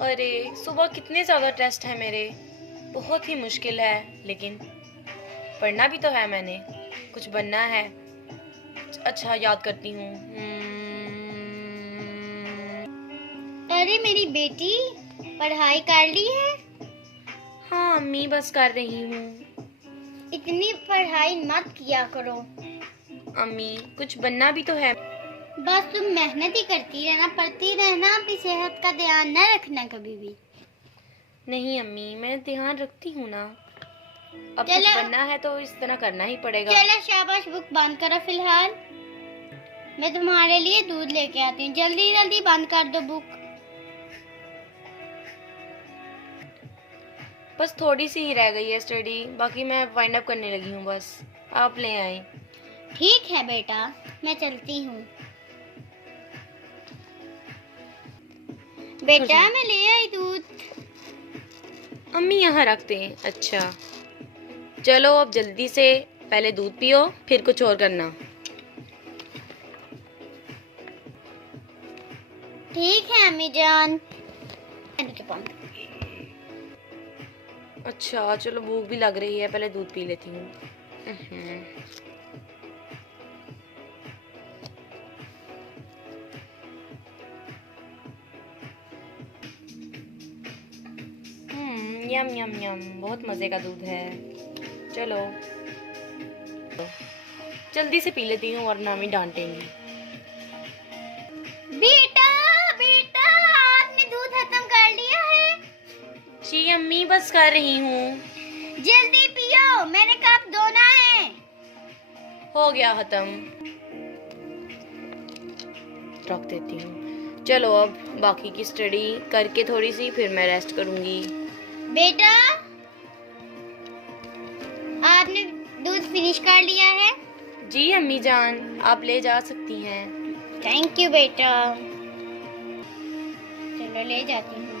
अरे सुबह कितने ज़्यादा टेस्ट है मेरे। बहुत ही मुश्किल है, लेकिन पढ़ना भी तो है मैंने। कुछ बनना है। अच्छा याद करती हूँ। अरे मेरी बेटी, पढ़ाई कर ली है? हाँ अम्मी, बस कर रही हूँ। इतनी पढ़ाई मत किया करो। अम्मी कुछ बनना भी तो है। बस तुम मेहनत ही करती रहना, पढ़ती रहना, अपनी सेहत का ध्यान न रखना कभी भी। नहीं अम्मी, मैं ध्यान रखती हूँ ना। अब कुछ चलो बनना है तो इस तरह करना ही पड़ेगा। चलो शाबाश, बुक बंद करो फिलहाल। मैं तुम्हारे लिए दूध लेके आती हूँ। जल्दी जल्दी बंद कर दो बुक। बस थोड़ी सी ही रह गई है स्टडी, बाकी मैं वाइंड अप करने लगी हूँ। बस आप ले आए। ठीक है बेटा, मैं चलती हूँ। बेटा मैं ले आई दूध। अम्मी यहाँ रखते हैं। अच्छा चलो अब जल्दी से पहले दूध पियो, फिर कुछ और करना। ठीक है अम्मी जान। अच्छा चलो, भूख भी लग रही है, पहले दूध पी लेती हूँ। यम यम यम, बहुत मज़े का दूध है। चलो जल्दी से पी लेती हूँ वरना मम्मी डांटेंगी। बेटा बेटा, आपने दूध खत्म कर लिया है? जी अम्मी, बस कर रही हूँ। जल्दी पियो, मैंने कप धोना है। हो गया खत्म, रख देती हूँ। चलो अब बाकी की स्टडी करके थोड़ी सी, फिर मैं रेस्ट करूँगी। बेटा आपने दूध फिनिश कर लिया है? जी अम्मी जान, आप ले जा सकती हैं। थैंक यू बेटा। चलो ले जाती हूँ।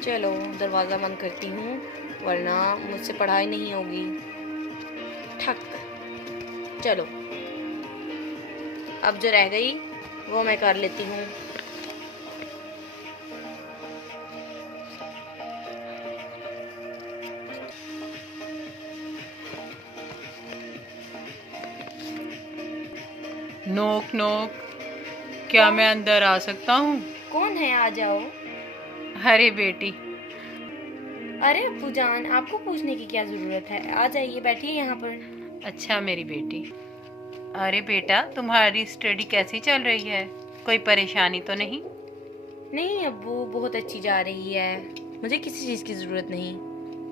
चलो दरवाज़ा बंद करती हूँ, वरना मुझसे पढ़ाई नहीं होगी। ठक। चलो अब जो रह गई वो मैं कर लेती हूँ। नोक नोक, क्या मैं अंदर आ सकता हूँ? कौन है? आ जाओ। अरे बेटी। अरे अप्पू जान, आपको पूछने की क्या जरूरत है, आ जाइए, बैठिए यहाँ पर। अच्छा मेरी बेटी। अरे बेटा, तुम्हारी स्टडी कैसी चल रही है? कोई परेशानी तो नहीं? नहीं अब्बू, बहुत अच्छी जा रही है, मुझे किसी चीज़ की जरूरत नहीं।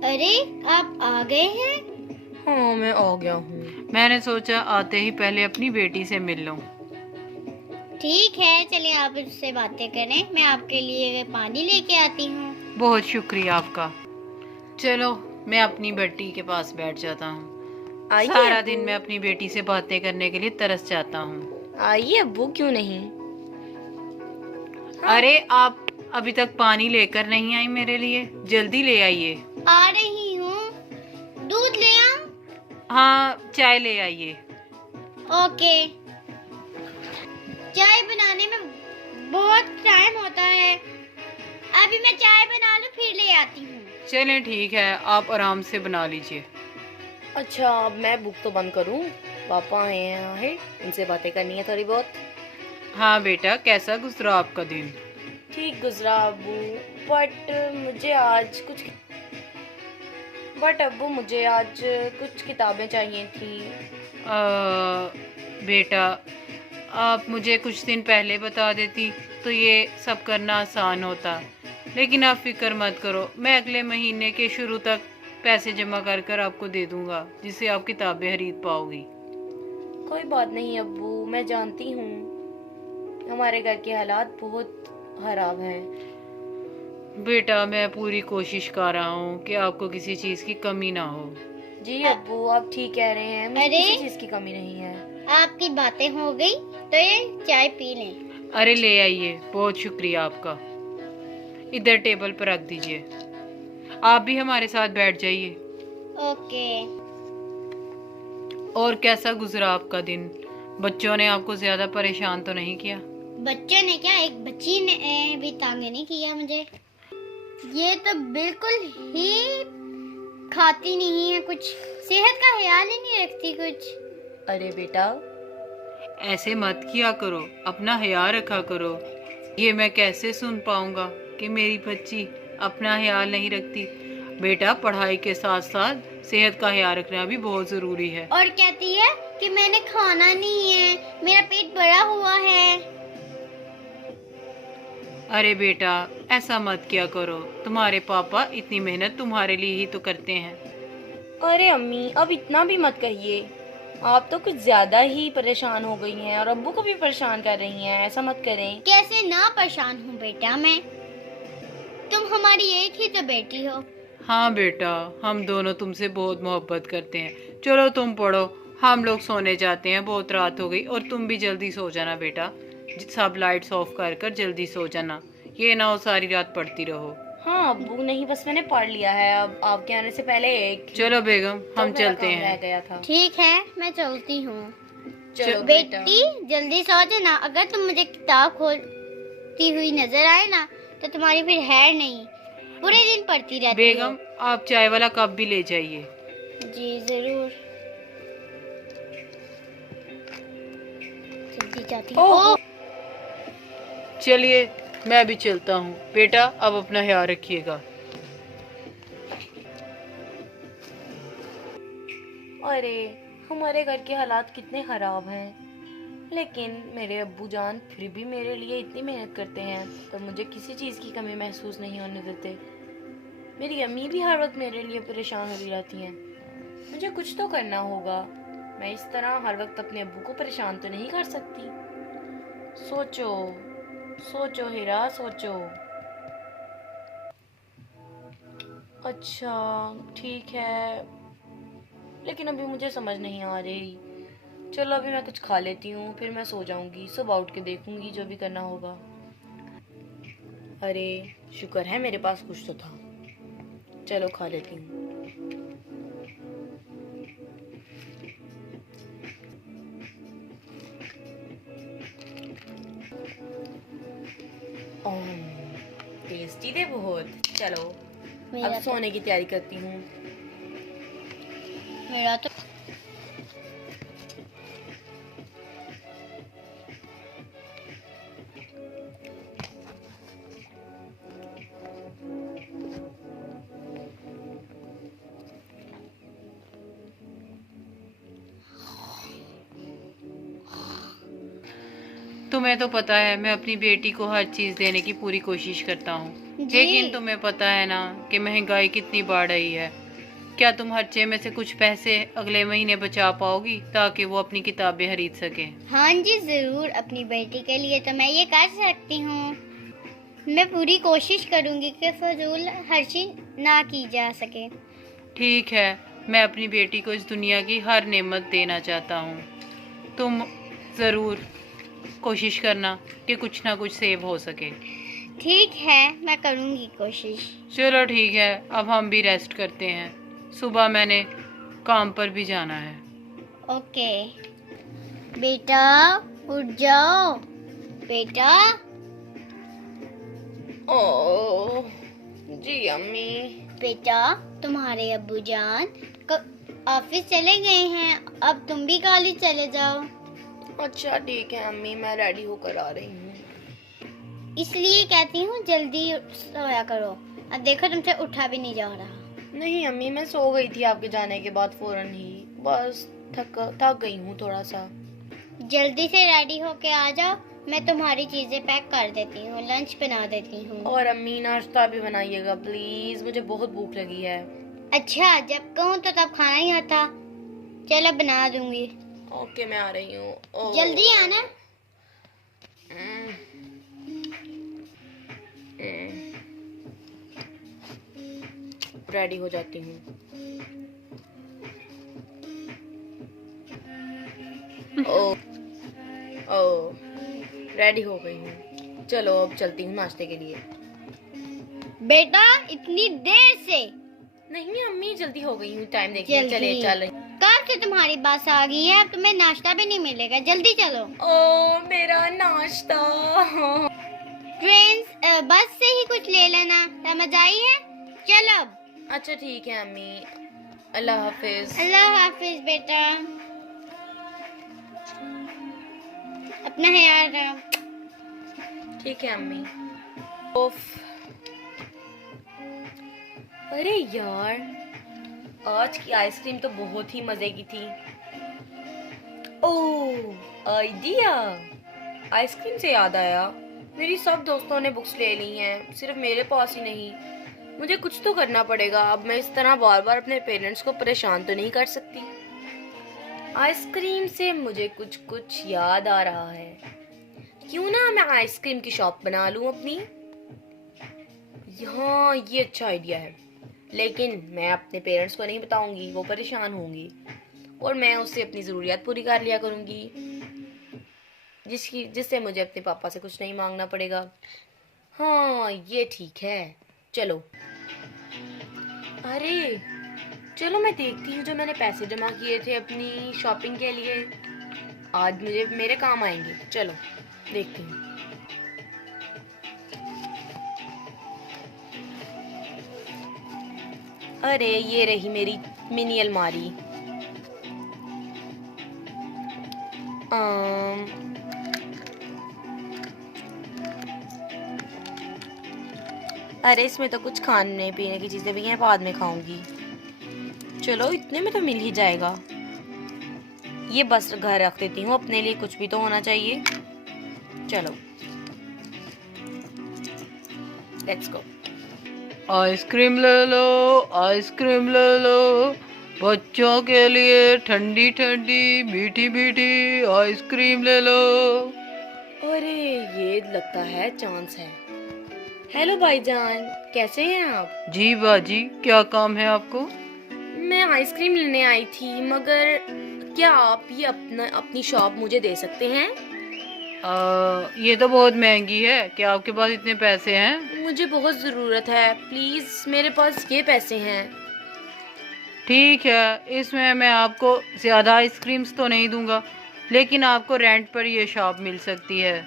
अरे आप आ गए हैं? हाँ मैं आ गया हूँ। मैंने सोचा आते ही पहले अपनी बेटी से मिल लूं। ठीक है, चलिए आप उससे बातें करें। मैं आपके लिए पानी लेके आती हूँ। बहुत शुक्रिया आपका। चलो मैं अपनी बेटी के पास बैठ जाता हूँ। आइए सारा अब्बू। दिन मैं अपनी बेटी से बातें करने के लिए तरस जाता हूँ। आइए अब्बू, क्यों नहीं। अरे आप अभी तक पानी लेकर नहीं आई मेरे लिए? जल्दी ले आइए। आ रही हूँ। दूध ले आऊं? हाँ चाय ले आइए। ओके। चाय बनाने में बहुत टाइम होता है। अभी मैं चाय बना लूं, फिर ले आती हूँ। चलें ठीक है, आप आराम से बना लीजिए। अच्छा अब मैं बुक तो बंद करूँ, पापा आए हैं, इनसे बातें करनी है थोड़ी बहुत। हाँ बेटा, कैसा गुजरा आपका दिन? ठीक गुजरा अब्बू, बट अब्बू मुझे आज कुछ किताबें चाहिए थी। बेटा, आप मुझे कुछ दिन पहले बता देती तो ये सब करना आसान होता, लेकिन आप फिक्र मत करो, मैं अगले महीने के शुरू तक पैसे जमा कर कर आपको दे दूंगा, जिससे आप किताबें खरीद पाओगी। कोई बात नहीं अब्बू, मैं जानती हूँ हमारे घर के हालात बहुत खराब हैं। बेटा मैं पूरी कोशिश कर रहा हूँ कि आपको किसी चीज़ की कमी ना हो। जी अब्बू, आप ठीक कह रहे हैं, मुझे अरे? किसी चीज की कमी नहीं है। आपकी बातें हो गई तो ये चाय पी लें। अरे ले आइए, बहुत शुक्रिया आपका। इधर टेबल पर रख दीजिए। आप भी हमारे साथ बैठ जाइए। ओके। और कैसा गुजरा आपका दिन? बच्चों ने आपको ज्यादा परेशान तो नहीं किया? बच्चे ने क्या, एक बच्ची ने भी तंग नहीं किया मुझे। ये तो बिल्कुल ही खाती नहीं है, कुछ सेहत का ख्याल ही नहीं रखती कुछ। अरे बेटा, ऐसे मत किया करो, अपना ख्याल रखा करो। ये मैं कैसे सुन पाऊंगा कि मेरी बच्ची अपना ख्याल नहीं रखती। बेटा, पढ़ाई के साथ साथ सेहत का ख्याल रखना भी बहुत जरूरी है। और कहती है कि मैंने खाना नहीं है, मेरा पेट भरा हुआ है। अरे बेटा, ऐसा मत किया करो, तुम्हारे पापा इतनी मेहनत तुम्हारे लिए ही तो करते हैं। अरे अम्मी, अब इतना भी मत कहिए। आप तो कुछ ज्यादा ही परेशान हो गई हैं और अब्बू को भी परेशान कर रही हैं। ऐसा मत करें। कैसे ना परेशान हूँ बेटा मैं, तुम हमारी एक ही तो बेटी हो। हाँ बेटा, हम दोनों तुमसे बहुत मोहब्बत करते हैं। चलो तुम पढ़ो, हम लोग सोने जाते हैं, बहुत रात हो गई। और तुम भी जल्दी सो जाना बेटा, सब लाइट्स ऑफ कर कर जल्दी सो जाना। ये ना हो सारी रात पढ़ती रहो। हाँ अब्बू, नहीं बस मैंने पढ़ लिया है। अब आपके आने से पहले एक चलो बेगम, तो हम मेरा चलते काम रह हैं। गया था। ठीक है, मैं चलती हूँ। चलो बेटा। बेटी जल्दी सो जाना। अगर तुम मुझे किताब खोलती हुई नजर आए ना तो तुम्हारी फिर है नहीं, पूरे दिन पढ़ती रहती बेगम, आप चाय वाला कप भी ले जाइए। हो। जी जरूर, जल्दी जाती हूँ। ओह! ओह, चलिए, मैं भी चलता हूँ। बेटा, अब अपना ख्याल रखिएगा। अरे, हमारे घर के हालात कितने खराब हैं, लेकिन मेरे अब्बू जान फिर भी मेरे लिए इतनी मेहनत करते हैं, तो मुझे किसी चीज़ की कमी महसूस नहीं होने देते। मेरी अम्मी भी हर वक्त मेरे लिए परेशान हुई रहती हैं। मुझे कुछ तो करना होगा। मैं इस तरह हर वक्त अपने अब्बू को परेशान तो नहीं कर सकती। सोचो सोचो हीरा, सोचो। अच्छा, ठीक है, लेकिन अभी मुझे समझ नहीं आ रही। चलो अभी मैं कुछ खा लेती हूँ, फिर मैं सो जाऊंगी। सुबह उठ के देखूंगी जो भी करना होगा। अरे शुक्र है मेरे पास कुछ तो था। चलो खा लेती हूँ। टेस्टी थे बहुत। चलो मेरा अब तो, सोने की तैयारी करती हूँ। मेरा तो तुम्हें तो पता है मैं अपनी बेटी को हर चीज देने की पूरी कोशिश करता हूँ, जी। लेकिन तुम्हें पता है ना कि महंगाई कितनी बढ़ रही है। क्या तुम खर्चे में से कुछ पैसे अगले महीने बचा पाओगी ताकि वो अपनी किताबें खरीद सके? हाँ जी जरूर, अपनी बेटी के लिए तो मैं ये कर सकती हूँ। मैं पूरी कोशिश करूँगी कि फजूल खर्ची ना की जा सके। ठीक है, मैं अपनी बेटी को इस दुनिया की हर नेमत देना चाहता हूँ। तुम ज़रूर कोशिश करना कि कुछ ना कुछ सेव हो सके। ठीक है, मैं करूँगी कोशिश। चलो ठीक है, अब हम भी रेस्ट करते हैं, सुबह मैंने काम पर भी जाना है। ओके बेटा, उठ जाओ बेटा। ओह जी अम्मी। बेटा, तुम्हारे अब्बू जान ऑफिस चले गए हैं, अब तुम भी कॉलेज चले जाओ। अच्छा ठीक है अम्मी, मैं रेडी होकर आ रही हूँ। इसलिए कहती हूँ जल्दी सोया करो। अब देखो तुमसे उठा भी नहीं जा रहा। नहीं अम्मी, मैं सो गई थी आपके जाने के बाद फौरन ही। बस थक गई हूँ थोड़ा सा। जल्दी से रेडी होके आ जाओ, मैं तुम्हारी चीजें पैक कर देती हूँ, लंच बना देती हूँ। और अम्मी नाश्ता भी बनाइएगा प्लीज, मुझे बहुत भूख लगी है। अच्छा, जब कहूँ तो तब खाना ही आता। चलो बना दूंगी। ओके मैं आ रही हूँ। ओह। जल्दी आना। रेडी हो जाती हूँ। ओह ओह, रेडी हो गई हूँ। चलो अब चलती हूँ नाश्ते के लिए। बेटा इतनी देर से? नहीं अम्मी, जल्दी हो गई हूँ, टाइम देखिए। जल्दी। चले चल रही। कब से तुम्हारी बस आ गई है, अब तुम्हें नाश्ता भी नहीं मिलेगा, जल्दी चलो। ओ मेरा नाश्ता। ट्रेन बस से ही कुछ ले लेना, समझ आई है? चलो अब। अच्छा ठीक है अम्मी, अल्लाह हाफिज। अल्लाह हाफिज बेटा, अपना ख्याल रखो। ठीक है अम्मी। ओफ, अरे यार, आज की आइसक्रीम तो बहुत ही मजे की थी। ओह आइडिया, आइसक्रीम से याद आया, मेरी सब दोस्तों ने बुक्स ले ली हैं, सिर्फ मेरे पास ही नहीं। मुझे कुछ तो करना पड़ेगा। अब मैं इस तरह बार बार अपने पेरेंट्स को परेशान तो नहीं कर सकती। आइसक्रीम से मुझे कुछ कुछ याद आ रहा है। क्यों ना मैं आइसक्रीम की शॉप बना लूं अपनी। हाँ, ये अच्छा आइडिया है, लेकिन मैं अपने पेरेंट्स को नहीं बताऊंगी, वो परेशान होंगी और मैं उससे अपनी ज़रूरियात पूरी कर लिया करूंगी, जिससे मुझे अपने पापा से कुछ नहीं मांगना पड़ेगा। हाँ, ये ठीक है, चलो। अरे चलो, मैं देखती हूँ जो मैंने पैसे जमा किए थे अपनी शॉपिंग के लिए, आज मुझे मेरे काम आएंगे। चलो देखती हूँ। अरे ये रही मेरी मिनी अलमारी। अरे इसमें तो कुछ खाने पीने की चीजें भी हैं, बाद में खाऊंगी। चलो इतने में तो मिल ही जाएगा। ये बस घर रख देती हूँ, अपने लिए कुछ भी तो होना चाहिए। चलो लेट्स गो। आइसक्रीम ले लो, आइसक्रीम ले लो, बच्चों के लिए ठंडी ठंडी मीठी मीठी आइसक्रीम ले लो। अरे ये लगता है चांस है। हेलो भाईजान, कैसे हैं आप? जी बाजी, क्या काम है आपको? मैं आइसक्रीम लेने आई थी, मगर क्या आप ये अपनी शॉप मुझे दे सकते हैं? ये तो बहुत महंगी है, क्या आपके पास इतने पैसे हैं? मुझे बहुत ज़रूरत है, प्लीज़ मेरे पास ये पैसे हैं। ठीक है, इसमें मैं आपको ज़्यादा आइसक्रीम्स तो नहीं दूंगा, लेकिन आपको रेंट पर ये शॉप मिल सकती है।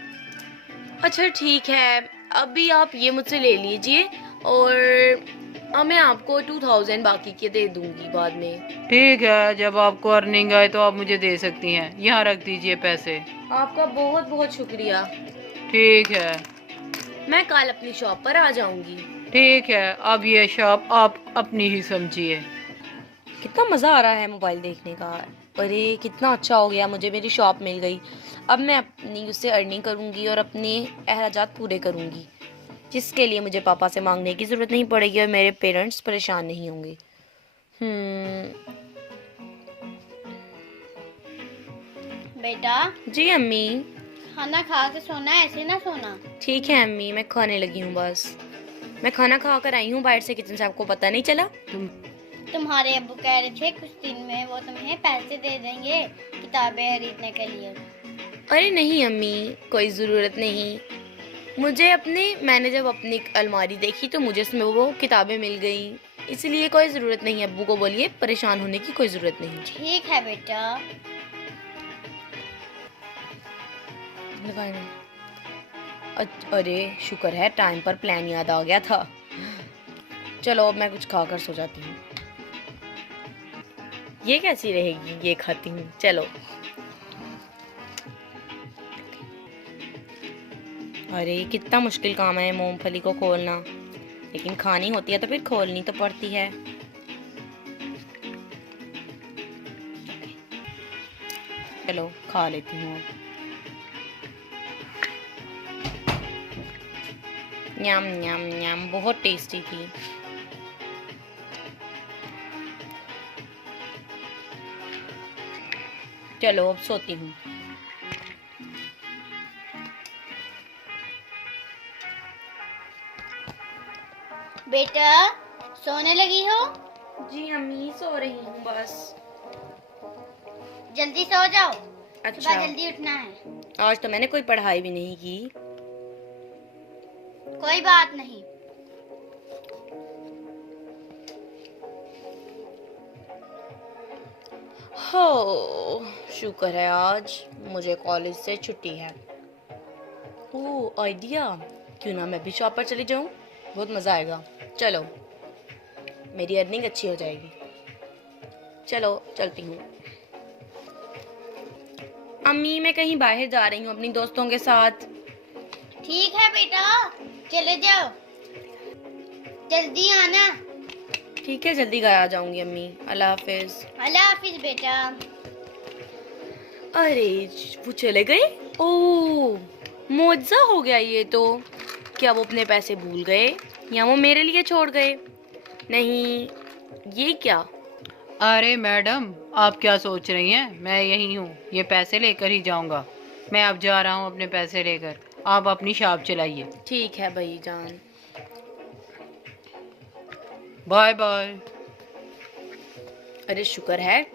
अच्छा ठीक है, अभी आप ये मुझसे ले लीजिए और अब मैं आपको 2000 बाकी के दे दूंगी बाद में। ठीक है, जब आपको अर्निंग आए तो आप मुझे दे सकती हैं। यहाँ रख दीजिए पैसे। आपका बहुत बहुत शुक्रिया। ठीक है। मैं कल अपनी शॉप पर आ जाऊंगी। ठीक है, अब ये शॉप आप अपनी ही समझिए। कितना मज़ा आ रहा है मोबाइल देखने का। अरे कितना अच्छा हो गया, मुझे मेरी शॉप मिल गई। अब मैं अपनी उससे अर्निंग करूंगी और अपने अखराजात पूरे करूंगी, जिसके लिए मुझे पापा से मांगने की ज़रूरत नहीं पड़ेगी और मेरे पेरेंट्स परेशान नहीं होंगे। बेटा जी अम्मी। खाना खा के सोना, ऐसे ना सोना। ठीक है अम्मी, मैं खाने लगी हूँ बस। मैं खाना खा कर आई हूँ बाहर से किचन से, आपको पता नहीं चला? तुम्हारे अब्बू कह रहे थे कुछ दिन में वो तुम्हें पैसे दे देंगे किताबें खरीदने के लिए। अरे नहीं अम्मी, कोई ज़रूरत नहीं। मैंने जब अपनी अलमारी देखी तो मुझे उसमें वो किताबें मिल गई, इसलिए कोई ज़रूरत नहीं। अब्बू को बोलिए परेशान होने की कोई ज़रूरत नहीं। ठीक है बेटा। अरे शुक्र है टाइम पर प्लान याद आ गया था। चलो अब मैं कुछ खाकर सो जाती हूँ। ये कैसी रहेगी, ये खाती हूँ। चलो। अरे कितना मुश्किल काम है मूंगफली को खोलना, लेकिन खानी होती है तो फिर खोलनी तो पड़ती है। चलो खा लेती हूँ। न्याम न्याम न्याम, बहुत टेस्टी थी। चलो अब सोती हूँ। बेटा सोने लगी हो? जी अम्मी, सो रही हूँ बस। जल्दी सो जाओ, अच्छा, सुबह जल्दी उठना है। आज तो मैंने कोई पढ़ाई भी नहीं की। कोई बात नहीं। हो, शुक्र है आज मुझे कॉलेज से छुट्टी है। ओह आइडिया, क्यों ना मैं भी शॉप पर चली जाऊं, बहुत मज़ा आएगा। चलो, मेरी अर्निंग अच्छी हो जाएगी। चलो चलती हूँ। अम्मी, मैं कहीं बाहर जा रही हूँ अपनी दोस्तों के साथ। ठीक है बेटा, चले जाओ, जल्दी आना। ठीक है, जल्दी घर आ जाऊंगी अम्मी। अल्लाह हाफिज। अल्लाह हाफिज बेटा। अरे वो चले गए। ओह, मुआवजा हो गया ये तो। क्या वो अपने पैसे भूल गए या वो मेरे लिए छोड़ गए? नहीं, ये क्या? अरे मैडम, आप क्या सोच रही हैं? मैं यही हूँ, ये पैसे लेकर ही जाऊंगा। मैं अब जा रहा हूँ अपने पैसे लेकर। आप अपनी शॉप चलाइए। ठीक है भाई जान। Bye bye. अरे शुक्र है,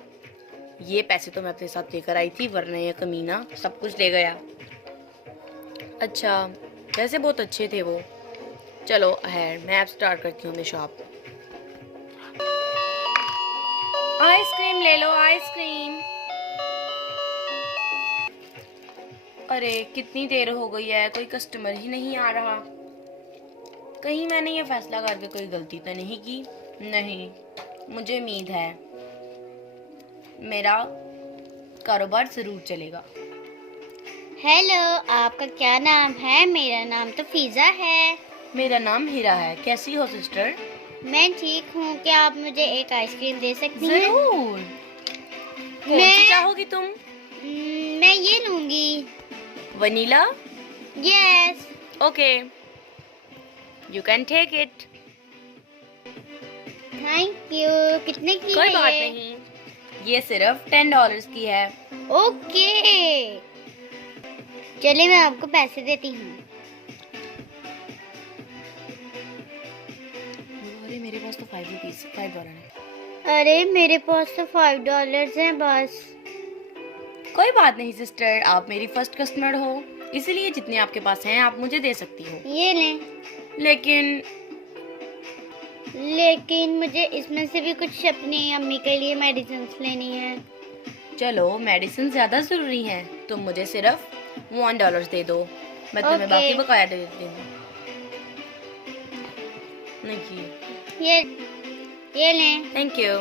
ये पैसे तो मैं अपने साथ लेकर आई थी, वरना ये कमीना सब कुछ ले गया। अच्छा, वैसे बहुत अच्छे थे वो। चलो है, मैं अब स्टार्ट करती हूँ अपनी शॉप। आइसक्रीम ले लो, आइसक्रीम। अरे कितनी देर हो गई है, कोई कस्टमर ही नहीं आ रहा। कहीं मैंने ये फैसला करके कोई गलती तो नहीं की? नहीं, मुझे उम्मीद है मेरा कारोबार जरूर चलेगा। हेलो, आपका क्या नाम है? मेरा नाम तो फिजा है। मेरा नाम हीरा है। कैसी हो सिस्टर? मैं ठीक हूँ। क्या आप मुझे एक आइसक्रीम दे सकती हैं? जरूर। कौन मैं- सी चाहोगी तुम? मैं ये लूंगी। Vanilla? Yes. Okay, you can take it. Thank you. कितने की कोई है बात ये? नहीं, ये सिर्फ $10 की है। ओके, चलिए मैं आपको पैसे देती हूँ। अरे मेरे पास तो $5 है। अरे मेरे पास तो $5 हैं बस। कोई बात नहीं सिस्टर, आप मेरी फर्स्ट कस्टमर हो, इसलिए जितने आपके पास हैं आप मुझे दे सकती हो। ये लें। लेकिन मुझे इसमें से भी कुछ अपनी अम्मी के लिए मेडिसिन लेनी है। चलो, मेडिसिन ज्यादा जरूरी है, तुम मुझे सिर्फ $1 दे दो, मैं तुम्हें Okay. बाकी बकाया दे देती हूँ। नहीं, ये लें। Thank you.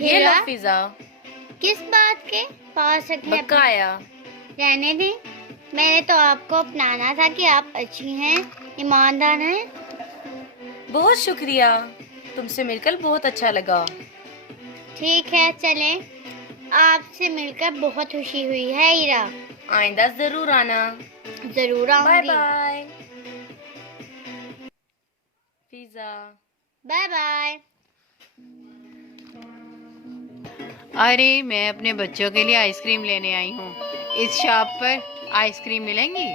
ये हीरा, लो पिज्जा, किस बात के पास रखे? बकाया। रहने दें, मैंने तो आपको अपनाना था कि आप अच्छी हैं, ईमानदार हैं। बहुत शुक्रिया, तुमसे मिलकर बहुत अच्छा लगा। ठीक है, चलें। आपसे मिलकर बहुत खुशी हुई है हीरा। आइंदा जरूर आना। जरूर बाय आऊंगी। बाय। पिज्जा। Bye bye. अरे मैं अपने बच्चों के लिए आइसक्रीम लेने आई हूँ। इस शॉप पर आइसक्रीम मिलेंगी?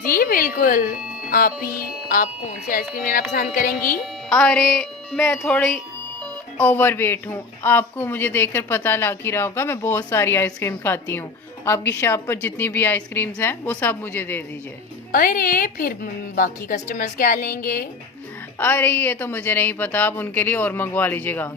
जी बिल्कुल। आप कौन सी आइसक्रीम लेना पसंद करेंगी? अरे मैं थोड़ी ओवरवेट हूँ, आपको मुझे देखकर पता लग ही रहा होगा। मैं बहुत सारी आइसक्रीम खाती हूँ। आपकी शॉप पर जितनी भी आइसक्रीम्स हैं वो सब मुझे दे दीजिए। अरे फिर बाकी कस्टमर्स क्या लेंगे? अरे ये तो मुझे नहीं पता, आप उनके लिए और मंगवा लीजिएगा।